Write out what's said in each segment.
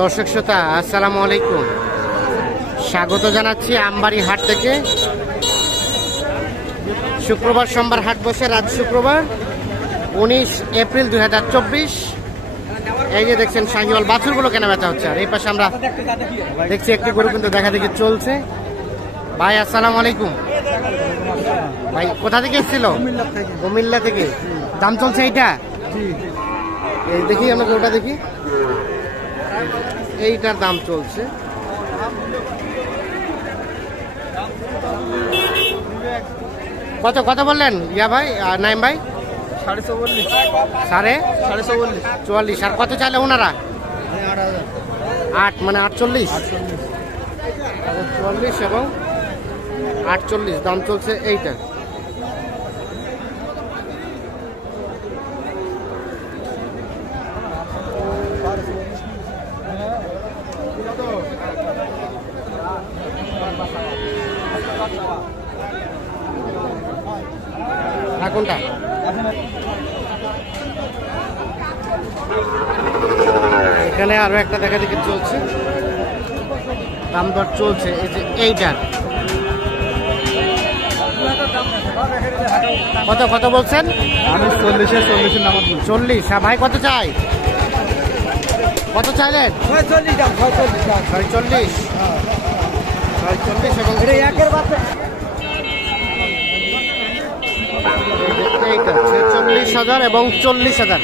দর্শক শ্রোতা আসসালামু আলাইকুম, স্বাগত জানাচ্ছি আমবাড়ি হাট থেকে। শুক্রবার সোমবার হাট বসে, রাত শুক্রবার 19 এপ্রিল 2024। এই যে দেখছেন শাহিওয়াল বাছুরগুলো কেনা বেচা হচ্ছে। আর এই পাশে আমরা দেখছি একটি গরু কিন্তু দেখা দেখি চলছে। ভাই আসসালামু আলাইকুম। ভাই কোথা থেকে এসেছিল? কুমিল্লা থেকে। দাম চলছে এইটা? এই দেখি আমরা গরুটা দেখি, এইটার দাম চলছে কত কত বললেন ইয়া ভাই, নাইম ভাই? 44। আর কত চাইলে ওনারা? 8 মানে 48। 44 এবং 48 দাম চলছে এইটা। কোনটা? এখানে আরো একটা দেখা দেখি চলছে, দাম দর চলছে। এই যে এইটার কত কত বলছেন? আমি 40 নাম। 40। হ্যাঁ ভাই কত চাই? কত চাইলেন? 46 এবং এইটা 46,000 এবং 40,000।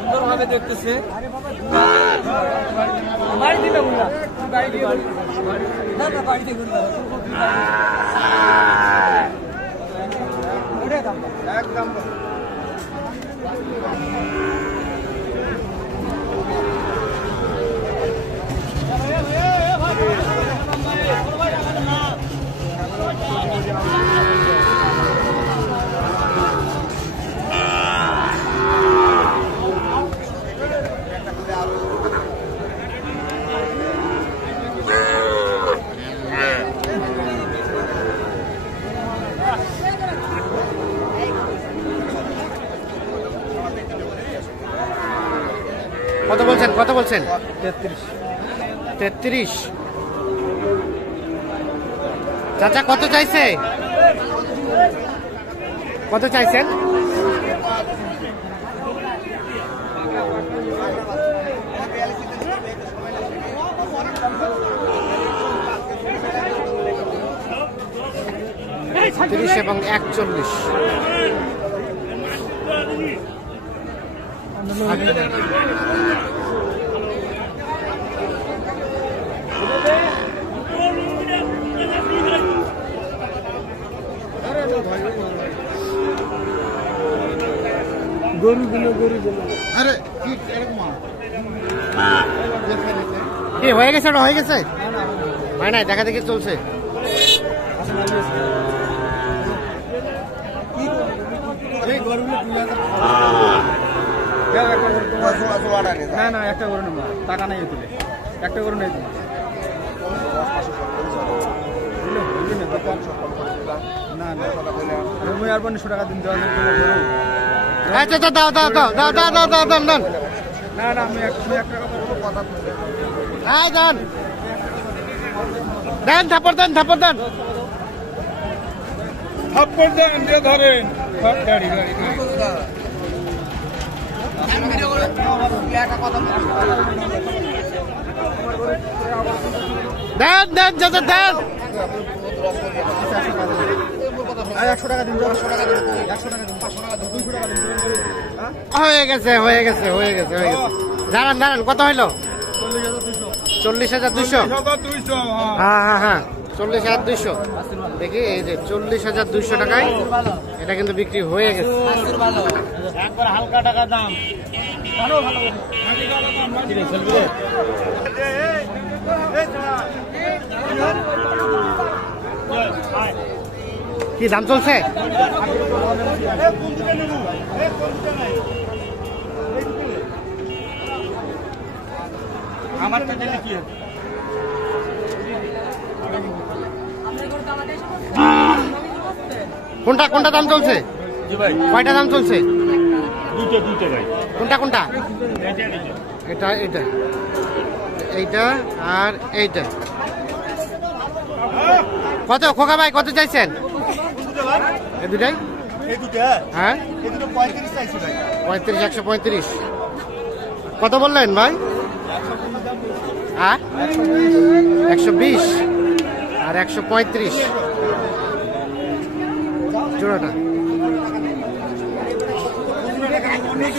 সুন্দরভাবে দেখতেছে। একদম কত বলছেন? কত বলছেন? 33। চাচা কত চাইছে? কত চাইছেন? এবং 41। আরে কি এরকম কি হয়ে গেছে? ওটা হয়ে গেছে? হয় নাই, দেখা দেখি চলছে। না না, একটা করে নেবো, টাকা নাই তুলে একটা করে নেই। না না, আমি আর 500 টাকা দিন দেওয়া আচ্ছা দাও দাও দাও দাও দাও দাও দাও দাও দাও। না না, আমি একটা কথা বলবো, কথা দেন দেন, থাপ্পড় দেন, থাপ্পড় দেন, থাপ্পড় দেন, দিয়ে ধরেন। গাড়ি গাড়ি দেন দেন চাচা দেন। 100 টাকা দিন, 100 টাকা দিন, 100 টাকা দিন, 500 টাকা দিন, 200 টাকা দিন। হয়ে গেছে হয়ে গেছে হয়ে গেছে হয়ে গেছে। দাঁড়ান দাঁড়ান, কত হইলো? 40,200। হ্যাঁ হ্যাঁ হ্যাঁ, 40,200। দেখি এই যে 40,200 টাকায় এটা কিন্তু বিক্রি হয়ে গেছে। একবার হালকা টাকা দাম। কি দাম চলছে? আমারটা দিলে কি হবে? কোনটা কোনটা দাম চলছে? জি ভাই, কয়টা দাম চলছে? দুটো ভাই। কোনটা কোনটা? এটা এটা এইটা আর এইটা। কত খোকা ভাই কত চাইছেন? এই দুটাই? এই দুটো, হ্যাঁ এই দুটো 35 চাইছি ভাই। 35, 135। কত বললেন ভাই? হ্যাঁ 120 আর 135 জোড়াটা। 120।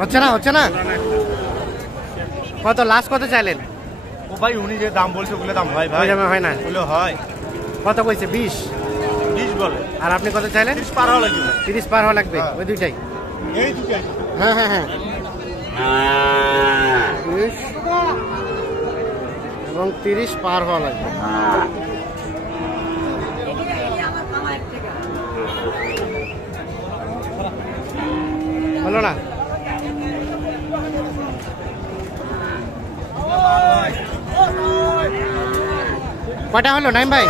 হচ্ছে না হচ্ছে না। কত লাস্ট কত চাইলেন? ও ভাই উনি যে দাম বলছে ওগুলো দাম হয় ভাই, ওই দামে হয় না। ওগুলো হয়। কত কইছে? 20। 20 বলে। আর আপনি কত চাইলেন? 30 পার হওয়া লাগবে। 30 পার হওয়া লাগবে। ওই দুইটাই? এই দুটাই। হ্যাঁ হ্যাঁ হ্যাঁ 30 এবং 30 পার হওয়া লাগবে। হলো না? কয়টা হলো নাইম ভাই?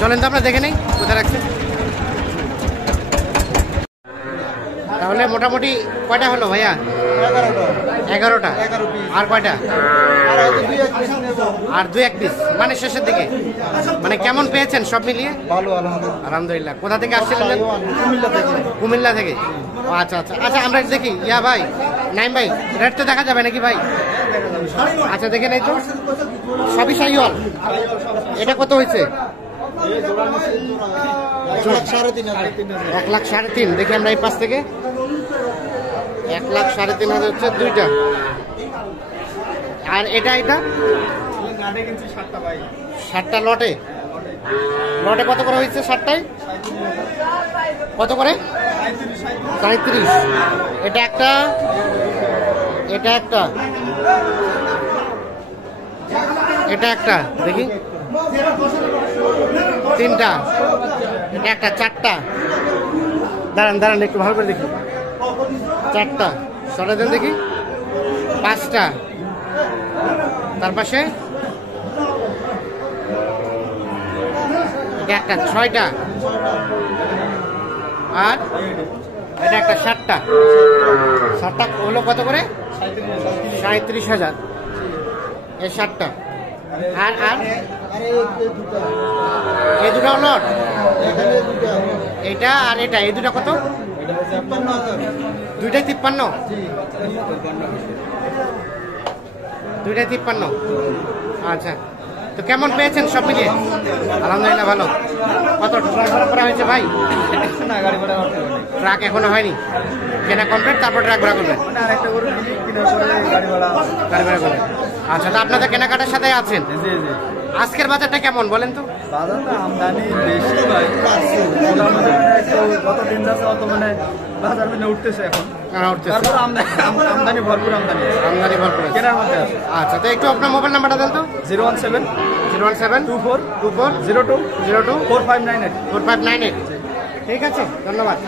চলেন তো আমরা দেখে নেই কোথায় রাখছে। তাহলে মোটামুটি কয়টা হলো ভাইয়া? 11টা। আর কয়টা? আর 2-1 পিস মানে শেষের দিকে। মানে কেমন পেয়েছেন সব মিলিয়ে? ভালো আলহামদুলিল্লাহ। আলহামদুলিল্লাহ। কোথা থেকে আসছিলেন? কুমিল্লা থেকে। কুমিল্লা থেকে। ও আচ্ছা আচ্ছা আচ্ছা আমরা দেখি ইয়া ভাই নাইম ভাই রেট তো দেখা যাবে নাকি ভাই? আচ্ছা দেখে নেই তো। সবই শাহিওয়াল। এটা কত হয়েছে? 1,3,500। দেখি আমরা এই পাশ থেকে 1,3,500 হচ্ছে দুইটা। আর এটা এটা 7টা লটে। লটে কত করে হয়েছে? 7টায় কত করে? 37। এটা একটা, এটা একটা, এটা একটা দেখি 3টা, এটা একটা 4টা। দাঁড়ান দাঁড়ান একটু ভালো করে দেখি। 4টা সরে দেন দেখি। 5টা। তার পাশে এটা একটা 6টা। আর এটা একটা 7টা। 7টা হলো কত করে? 37,000 এই 7টা। আর আর এই দুটো লট, এটা আর এটা, এই দুটো কত? দুইটাই 53। দুইটাই 53। আচ্ছা তো কেমন পেয়েছেন সব মিলিয়ে? আলহামদুলিল্লাহ ভালো। কত ট্রাক ভাড়া করা হয়েছে ভাই? না গাড়ি ভাড়া ট্রাক এখনো হয়নি, কেনা কমপ্লিট তারপর ট্রাক ভাড়া করবেন? মানে আরেকটা গরু কিনে পরে গাড়ি ভাড়া করবেন। আচ্ছা তো আপনাদের কেনাকাটার সাথে আছেন। জি জি। আজকের বাজারটা কেমন বলেন তো? বাজারটা আমদানি বেশি ভাই। মোটামুটি মানে একটু যত দিন যাচ্ছে অত মানে বাজার মানে উঠতেছে এখন। তারপর আমদানি ভরপুর আমদানি ভরপুর কেনার মধ্যে আছে। আচ্ছা তো একটু আপনার মোবাইল নাম্বারটা দেন তো। 0172402 02 4598। 4598। ঠিক আছে ধন্যবাদ।